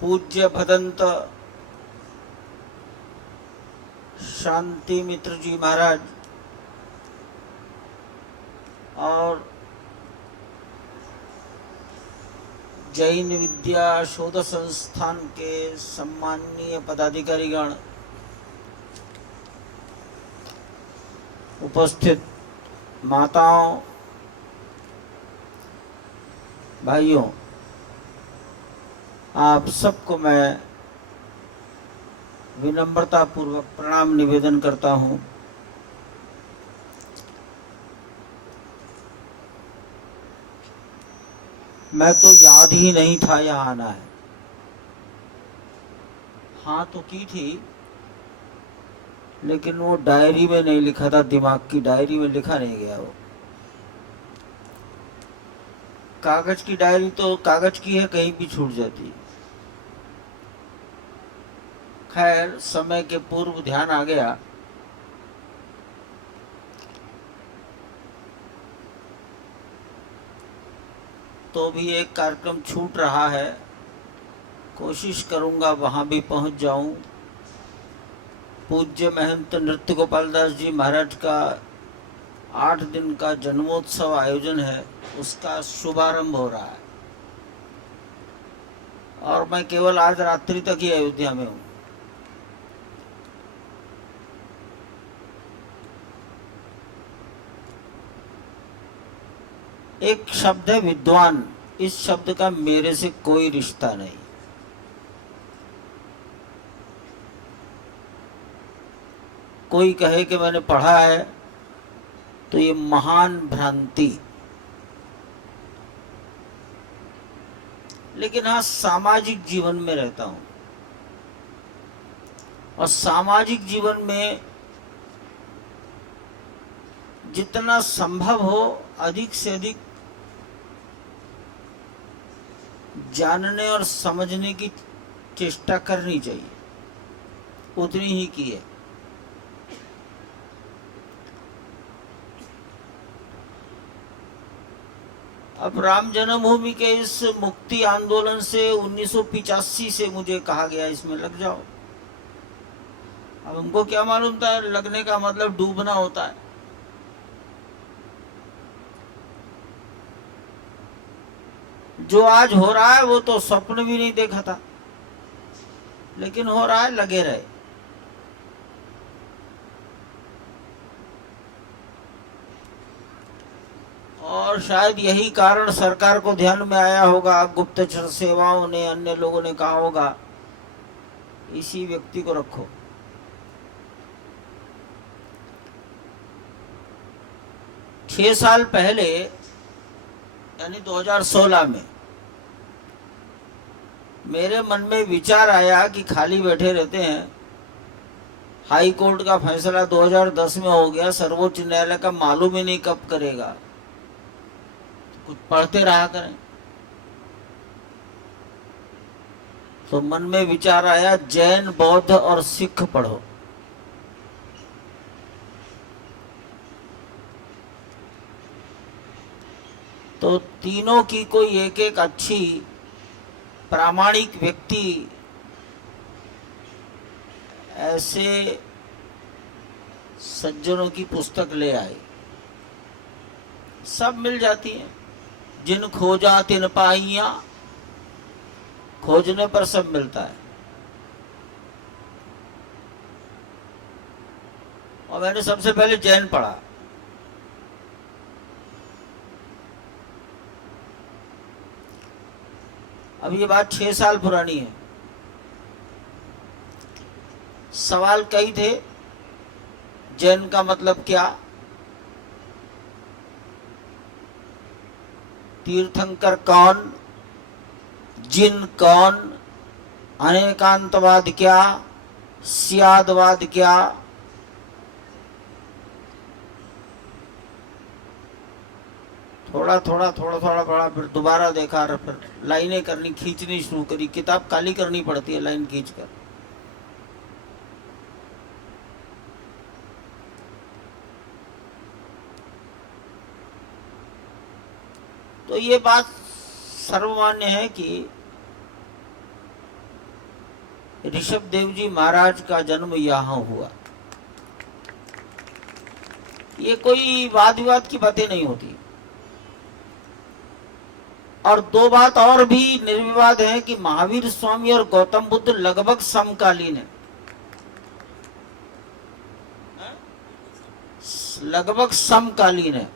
पूज्य भदंत शांति मित्र जी महाराज और जैन विद्या शोध संस्थान के सम्माननीय पदाधिकारीगण, उपस्थित माताओं, भाइयों, आप सबको मैं विनम्रता पूर्वक प्रणाम निवेदन करता हूँ। मैं तो याद ही नहीं था यहाँ आना है। हाँ तो की थी, लेकिन वो डायरी में नहीं लिखा था, दिमाग की डायरी में लिखा नहीं गया। वो कागज की डायरी तो कागज की है, कहीं भी छूट जाती है। खैर, समय के पूर्व ध्यान आ गया। तो भी एक कार्यक्रम छूट रहा है, कोशिश करूंगा वहां भी पहुंच जाऊं। पूज्य महंत नृत्य गोपाल दास जी महाराज का 8 दिन का जन्मोत्सव आयोजन है, उसका शुभारंभ हो रहा है और मैं केवल आज रात्रि तक ही अयोध्या में हूं। एक शब्द है विद्वान, इस शब्द का मेरे से कोई रिश्ता नहीं। कोई कहे कि मैंने पढ़ा है तो ये महान भ्रांति। लेकिन हाँ, सामाजिक जीवन में रहता हूं और सामाजिक जीवन में जितना संभव हो अधिक से अधिक जानने और समझने की चेष्टा करनी चाहिए, उतनी ही की है। अब राम जन्मभूमि के इस मुक्ति आंदोलन से 1985 से मुझे कहा गया इसमें लग जाओ। अब हमको क्या मालूम था लगने का मतलब डूबना होता है। जो आज हो रहा है वो तो स्वप्न भी नहीं देखा था, लेकिन हो रहा है, लगे रहे। और शायद यही कारण सरकार को ध्यान में आया होगा, गुप्तचर सेवाओं ने, अन्य लोगों ने कहा होगा इसी व्यक्ति को रखो। छह साल पहले यानी 2016 में मेरे मन में विचार आया कि खाली बैठे रहते हैं, हाई कोर्ट का फैसला 2010 में हो गया, सर्वोच्च न्यायालय का मालूम ही नहीं कब करेगा, कुछ पढ़ते रहा करें। तो मन में विचार आया जैन, बौद्ध और सिख पढ़ो। तो तीनों की कोई एक एक अच्छी प्रामाणिक व्यक्ति ऐसे सज्जनों की पुस्तक ले आए। सब मिल जाती हैं, जिन खोजा तिन पाइया, खोजने पर सब मिलता है। और मैंने सबसे पहले जैन पढ़ा। अब ये बात 6 साल पुरानी है। सवाल कई थे, जैन का मतलब क्या, तीर्थंकर कौन, जिन कौन, अनेकांतवाद क्या, सियादवाद क्या। थोड़ा थोड़ा पढ़ा, फिर दोबारा देखा, फिर लाइनें करनी, खींचनी शुरू करी। किताब काली करनी पड़ती है लाइन खींचकर। तो ये बात सर्वमान्य है कि ऋषभ देव जी महाराज का जन्म यहाँ हुआ। ये कोई वाद विवाद की बातें नहीं होती। और दो बात और भी निर्विवाद है कि महावीर स्वामी और गौतम बुद्ध लगभग समकालीन है, लगभग समकालीन है।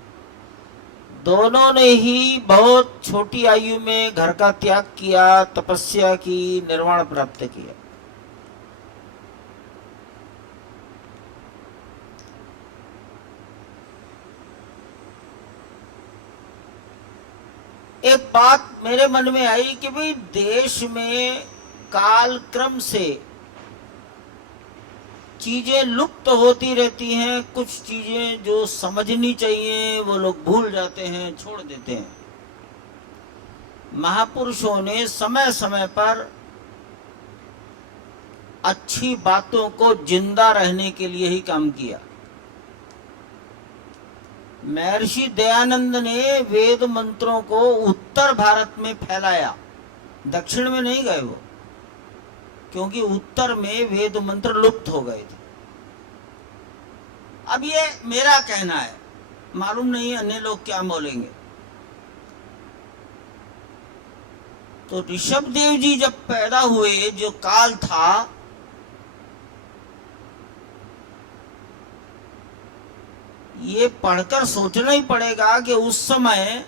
दोनों ने ही बहुत छोटी आयु में घर का त्याग किया, तपस्या की, निर्वाण प्राप्त किया। एक बात मेरे मन में आई कि भाई देश में काल क्रम से चीजें लुप्त होती रहती हैं। कुछ चीजें जो समझनी चाहिए वो लोग भूल जाते हैं, छोड़ देते हैं। महापुरुषों ने समय समय पर अच्छी बातों को जिंदा रहने के लिए ही काम किया। महर्षि दयानंद ने वेद मंत्रों को उत्तर भारत में फैलाया, दक्षिण में नहीं गए वो, क्योंकि उत्तर में वेद मंत्र लुप्त हो गए थे। अब ये मेरा कहना है, मालूम नहीं अन्य लोग क्या बोलेंगे। तो ऋषभ देव जी जब पैदा हुए, जो काल था, ये पढ़कर सोचना ही पड़ेगा कि उस समय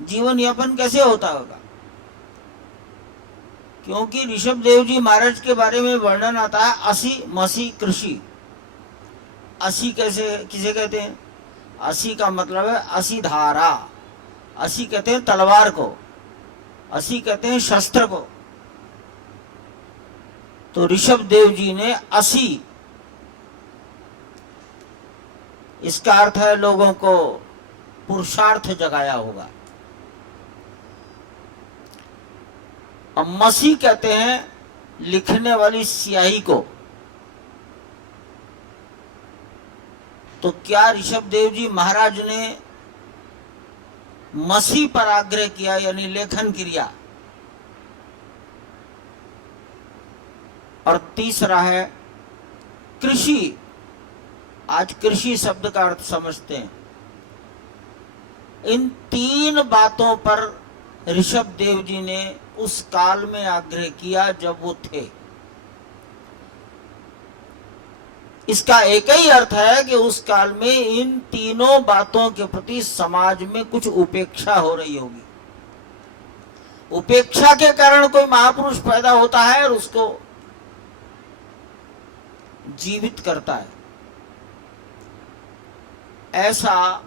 जीवन यापन कैसे होता होगा। क्योंकि ऋषभ देव जी महाराज के बारे में वर्णन आता है, असी मसी कृषि। असी कैसे किसे कहते हैं? असी का मतलब है असी धारा। असी कहते हैं तलवार को, असी कहते हैं शस्त्र को। तो ऋषभ देव जी ने असी, इसका अर्थ है लोगों को पुरुषार्थ जगाया होगा। और मसी कहते हैं लिखने वाली स्याही को। तो क्या ऋषभ देव जी महाराज ने मसी पर आग्रह किया, यानी लेखन क्रिया। और तीसरा है कृषि। आज कृषि शब्द का अर्थ समझते हैं। इन तीन बातों पर ऋषभ देव जी ने उस काल में आग्रह किया जब वो थे। इसका एक ही अर्थ है कि उस काल में इन तीनों बातों के प्रति समाज में कुछ उपेक्षा हो रही होगी। उपेक्षा के कारण कोई महापुरुष पैदा होता है और उसको जीवित करता है। ऐसा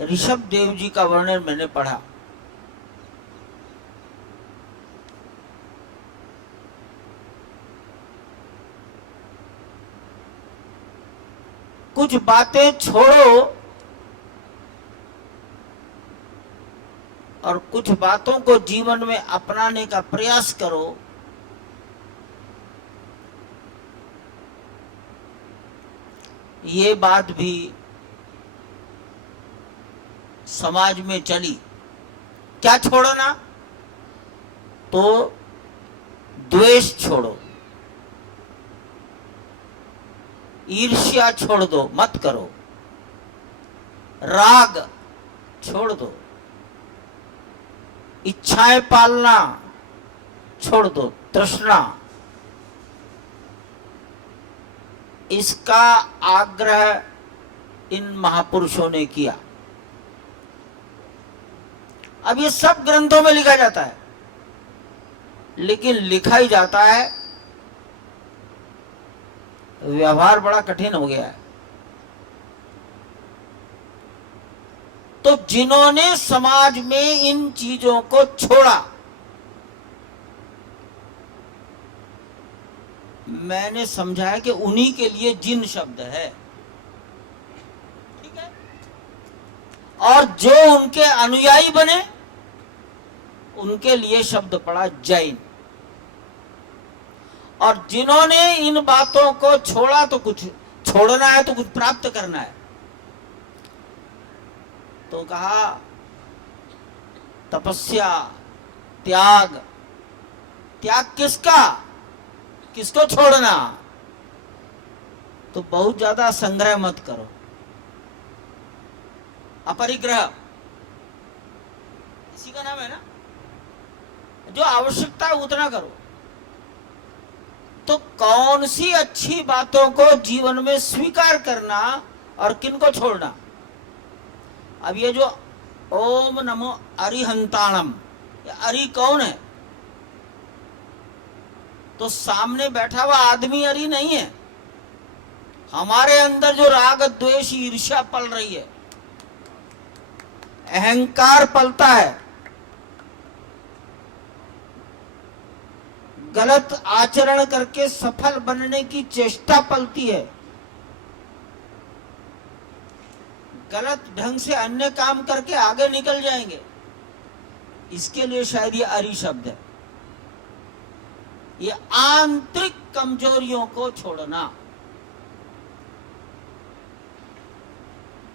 ऋषभ देव जी का वर्णन मैंने पढ़ा। कुछ बातें छोड़ो और कुछ बातों को जीवन में अपनाने का प्रयास करो। ये बात भी समाज में चली। क्या छोड़ना? तो द्वेष छोड़ो, ईर्ष्या छोड़ दो, मत करो। राग छोड़ दो, इच्छाएं पालना छोड़ दो, तृष्णा। इसका आग्रह इन महापुरुषों ने किया। अब ये सब ग्रंथों में लिखा जाता है, लेकिन लिखा ही जाता है, व्यवहार बड़ा कठिन हो गया है। तो जिन्होंने समाज में इन चीजों को छोड़ा, मैंने समझा है कि उन्हीं के लिए जिन शब्द है, ठीक है। और जो उनके अनुयायी बने उनके लिए शब्द पड़ा जैन। और जिन्होंने इन बातों को छोड़ा, तो कुछ छोड़ना है तो कुछ प्राप्त करना है, तो कहा तपस्या, त्याग, त्याग किसका, किसको छोड़ना? तो बहुत ज्यादा संग्रह मत करो, अपरिग्रह इसी का नाम है ना। जो आवश्यकता है उतना करो। तो कौन सी अच्छी बातों को जीवन में स्वीकार करना और किन को छोड़ना? अब ये जो ओम नमो अरिहंताणम, अरि कौन है? तो सामने बैठा हुआ आदमी अरि नहीं है। हमारे अंदर जो राग द्वेष ईर्ष्या पल रही है, अहंकार पलता है, गलत आचरण करके सफल बनने की चेष्टा पलती है, गलत ढंग से अन्य काम करके आगे निकल जाएंगे। इसके लिए शायद ये अरि शब्द है। ये आंतरिक कमजोरियों को छोड़ना।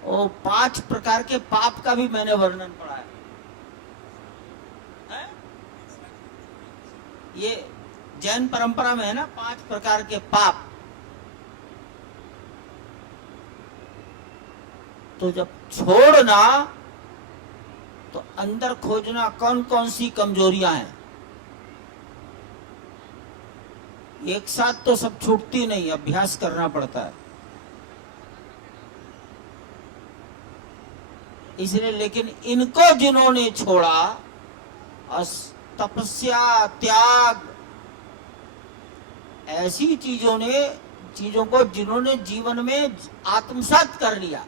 वो 5 प्रकार के पाप का भी मैंने वर्णन पढ़ा है? ये जैन परंपरा में है ना, 5 प्रकार के पाप। तो जब छोड़ना तो अंदर खोजना कौन कौन सी कमजोरियां हैं। एक साथ तो सब छूटती नहीं, अभ्यास करना पड़ता है। इसलिए लेकिन इनको जिन्होंने छोड़ा, तपस्या, त्याग, ऐसी चीजों को जिन्होंने जीवन में आत्मसात कर लिया,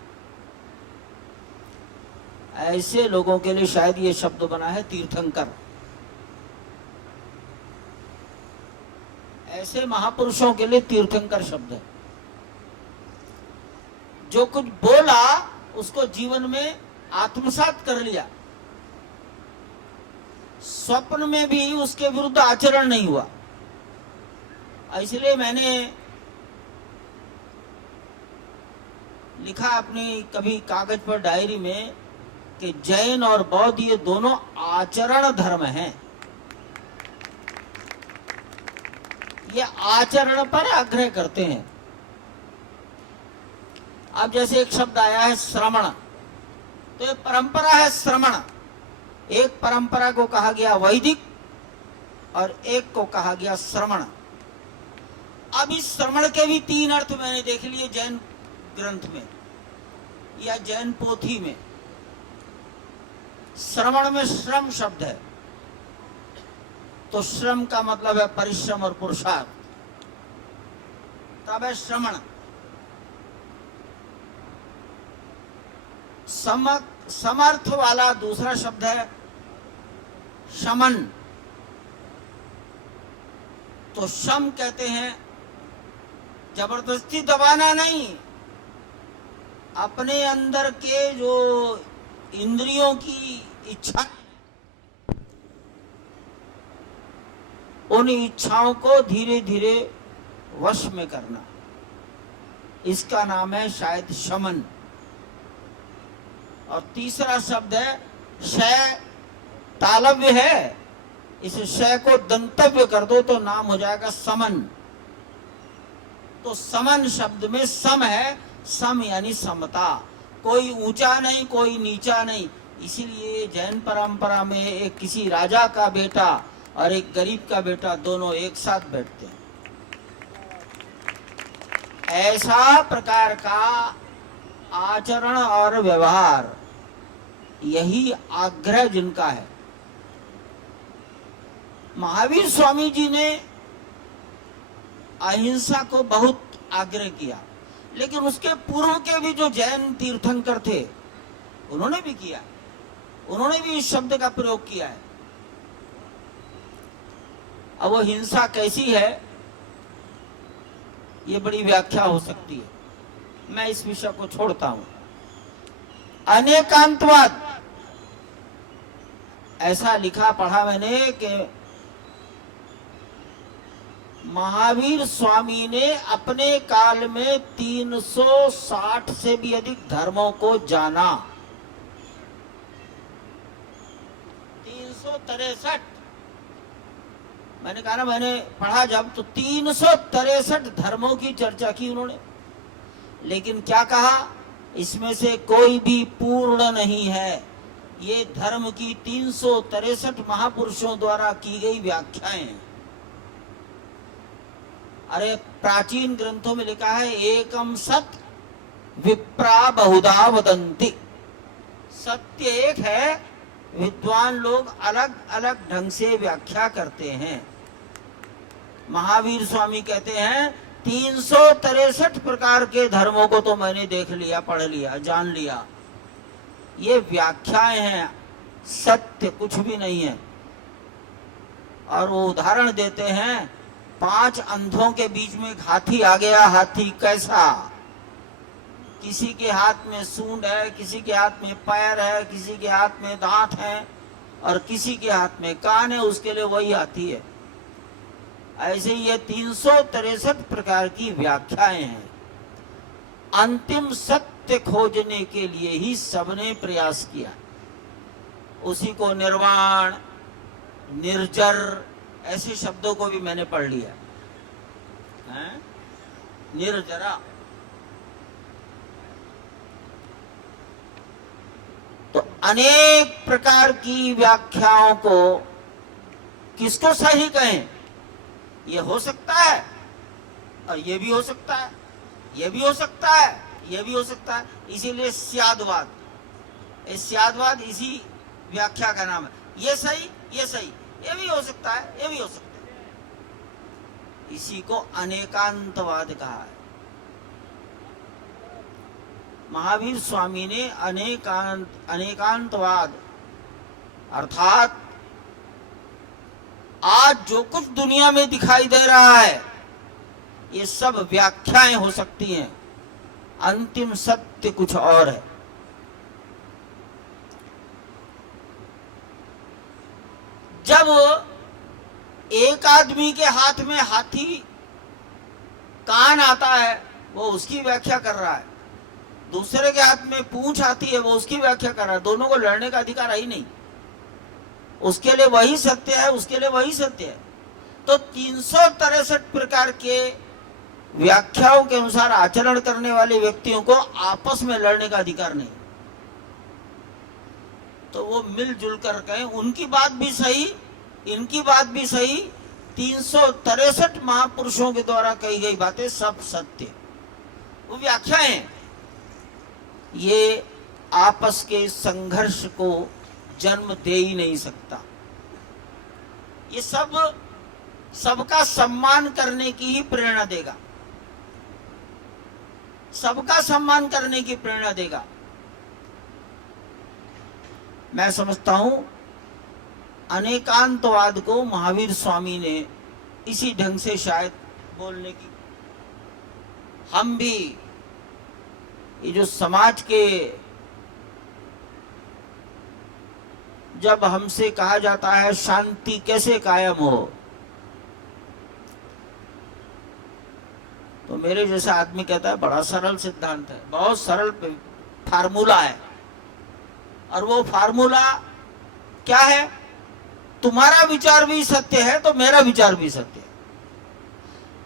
ऐसे लोगों के लिए शायद ये शब्द बना है तीर्थंकर। ऐसे महापुरुषों के लिए तीर्थंकर शब्द है। जो कुछ बोला उसको जीवन में आत्मसात कर लिया, स्वप्न में भी उसके विरुद्ध आचरण नहीं हुआ। इसलिए मैंने लिखा अपनी कभी कागज पर डायरी में कि जैन और बौद्ध ये दोनों आचरण धर्म हैं। ये आचरण पर आग्रह करते हैं। अब जैसे एक शब्द आया है श्रवण, तो ये परंपरा है श्रवण। एक परंपरा को कहा गया वैदिक और एक को कहा गया श्रवण। अब इस श्रवण के भी 3 अर्थ मैंने देख लिए जैन ग्रंथ में या जैन पोथी में। श्रवण में श्रम शब्द है, तो श्रम का मतलब है परिश्रम और पुरुषार्थ, तब है श्रवण। समर्थ वाला दूसरा शब्द है शमन। तो शम कहते हैं जबरदस्ती दबाना नहीं, अपने अंदर के जो इंद्रियों की इच्छा, उन इच्छाओं को धीरे धीरे वश में करना, इसका नाम है शायद शमन। और तीसरा शब्द है शय, तालव्य है, इस शय को दंतव्य कर दो तो नाम हो जाएगा समन। तो समन शब्द में सम है, सम यानी समता, कोई ऊंचा नहीं कोई नीचा नहीं। इसीलिए जैन परंपरा में एक किसी राजा का बेटा और एक गरीब का बेटा दोनों एक साथ बैठते हैं। ऐसा प्रकार का आचरण और व्यवहार, यही आग्रह जिनका है। महावीर स्वामी जी ने अहिंसा को बहुत आग्रह किया, लेकिन उसके पूर्व के भी जो जैन तीर्थंकर थे उन्होंने भी किया, उन्होंने भी इस शब्द का प्रयोग किया है। अब वो हिंसा कैसी है ये बड़ी व्याख्या हो सकती है, मैं इस विषय को छोड़ता हूं। अनेकांतवाद, ऐसा लिखा पढ़ा मैंने कि महावीर स्वामी ने अपने काल में 360 से भी अधिक धर्मों को जाना। 363 मैंने कहा ना, मैंने पढ़ा जब तो 363 धर्मों की चर्चा की उन्होंने, लेकिन क्या कहा, इसमें से कोई भी पूर्ण नहीं है। ये धर्म की 363 महापुरुषों द्वारा की गई व्याख्याएं हैं। अरे प्राचीन ग्रंथों में लिखा है, एकम सत विप्रा बहुधा वदंती। सत्य एक है, विद्वान लोग अलग अलग ढंग से व्याख्या करते हैं। महावीर स्वामी कहते हैं 363 प्रकार के धर्मों को तो मैंने देख लिया, पढ़ लिया, जान लिया। ये व्याख्याएं हैं, सत्य कुछ भी नहीं है। और वो उदाहरण देते हैं, 5 अंधों के बीच में एक हाथी आ गया। हाथी कैसा? किसी के हाथ में सूंड है, किसी के हाथ में पैर है, किसी के हाथ में दांत है और किसी के हाथ में कान है, उसके लिए वही हाथी है। ऐसे ये 363 प्रकार की व्याख्याएं हैं। अंतिम सत्य खोजने के लिए ही सबने प्रयास किया। उसी को निर्वाण, निर्जर ऐसे शब्दों को भी मैंने पढ़ लिया है। निर्जरा तो अनेक प्रकार की व्याख्याओं को किसको सही कहें? ये हो सकता है और ये भी हो सकता है, ये भी हो सकता है, ये भी हो सकता है। इसीलिए स्यादवाद, स्यादवाद इसी व्याख्या का नाम है। ये सही, ये सही, ये भी हो सकता है, ये भी हो सकता है। इसी को अनेकांतवाद कहा है। महावीर स्वामी ने अनेकांतवाद अर्थात आज जो कुछ दुनिया में दिखाई दे रहा है, ये सब व्याख्याएं हो सकती हैं, अंतिम सत्य कुछ और है। जब एक आदमी के हाथ में हाथी कान आता है, वो उसकी व्याख्या कर रहा है, दूसरे के हाथ में पूंछ आती है, वो उसकी व्याख्या कर रहा है। दोनों को लड़ने का अधिकार है ही नहीं। उसके लिए वही सत्य है, उसके लिए वही सत्य है। तो 363 प्रकार के व्याख्याओं के अनुसार आचरण करने वाले व्यक्तियों को आपस में लड़ने का अधिकार नहीं। तो वो मिलजुल कर कहें, उनकी बात भी सही, इनकी बात भी सही, 363 महापुरुषों के द्वारा कही गई बातें सब सत्य। वो व्याख्याएं ये आपस के संघर्ष को जन्म दे ही नहीं सकता। ये सब सबका सम्मान करने की ही प्रेरणा देगा, सबका सम्मान करने की प्रेरणा देगा। मैं समझता हूं अनेकांतवाद को महावीर स्वामी ने इसी ढंग से शायद बोलने की, हम भी ये जो समाज के, जब हमसे कहा जाता है शांति कैसे कायम हो, तो मेरे जैसा आदमी कहता है बड़ा सरल सिद्धांत है, बहुत सरल फार्मूला है। और वो फार्मूला क्या है? तुम्हारा विचार भी सत्य है तो मेरा विचार भी सत्य है।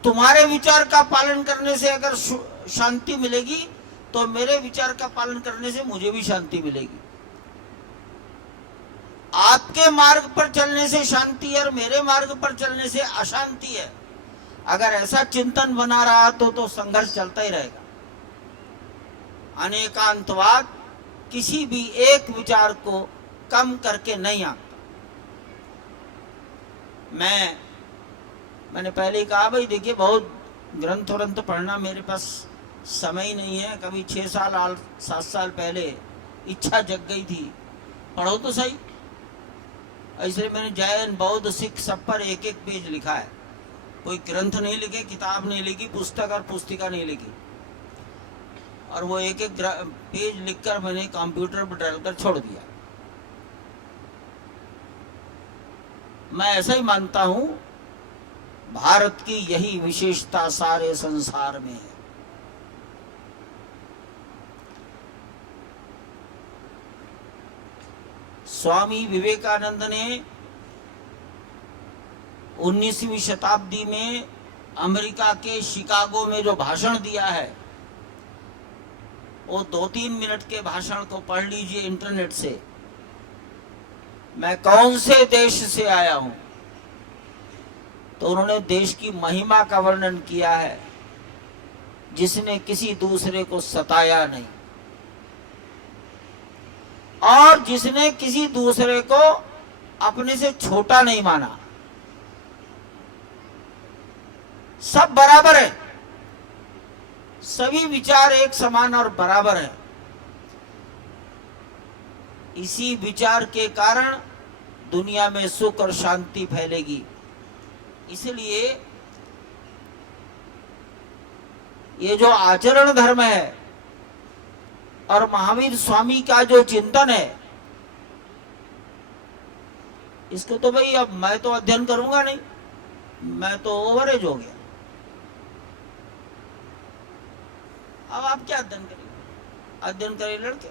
तुम्हारे विचार का पालन करने से अगर शांति मिलेगी तो मेरे विचार का पालन करने से मुझे भी शांति मिलेगी। आपके मार्ग पर चलने से शांति है और मेरे मार्ग पर चलने से अशांति है। अगर ऐसा चिंतन बना रहा तो संघर्ष चलता ही रहेगा। अनेकांतवाद किसी भी एक विचार को कम करके नहीं आता। मैंने पहले ही कहा, भाई देखिए, बहुत ग्रंथ व्रंथ पढ़ना मेरे पास समय ही नहीं है। कभी 6 साल 7 साल पहले इच्छा जग गई थी, पढ़ो तो सही। इसलिए मैंने जैन, बौद्ध, सिख सब पर एक एक पेज लिखा है। कोई ग्रंथ नहीं लिखे, किताब नहीं लिखी, पुस्तक और पुस्तिका नहीं लिखी। और वो एक एक पेज लिखकर मैंने कंप्यूटर पर डालकर छोड़ दिया। मैं ऐसा ही मानता हूं, भारत की यही विशेषता सारे संसार में है। स्वामी विवेकानंद ने 19वीं शताब्दी में अमेरिका के शिकागो में जो भाषण दिया है, वो 2-3 मिनट के भाषण को पढ़ लीजिए इंटरनेट से। मैं कौन से देश से आया हूं, तो उन्होंने देश की महिमा का वर्णन किया है जिसने किसी दूसरे को सताया नहीं और जिसने किसी दूसरे को अपने से छोटा नहीं माना। सब बराबर है, सभी विचार एक समान और बराबर है। इसी विचार के कारण दुनिया में सुख और शांति फैलेगी। इसलिए ये जो आचरण धर्म है और महावीर स्वामी का जो चिंतन है, इसको तो भाई अब मैं तो अध्ययन करूंगा नहीं, मैं तो ओवरेज हो गया। अब आप क्या अध्ययन करेंगे? अध्ययन करें लड़के,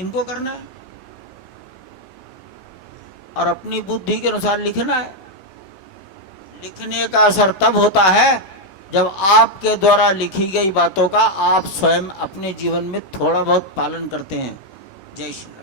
इनको करना है और अपनी बुद्धि के अनुसार लिखना है। लिखने का असर तब होता है जब आपके द्वारा लिखी गई बातों का आप स्वयं अपने जीवन में थोड़ा बहुत पालन करते हैं। जय श्री राम।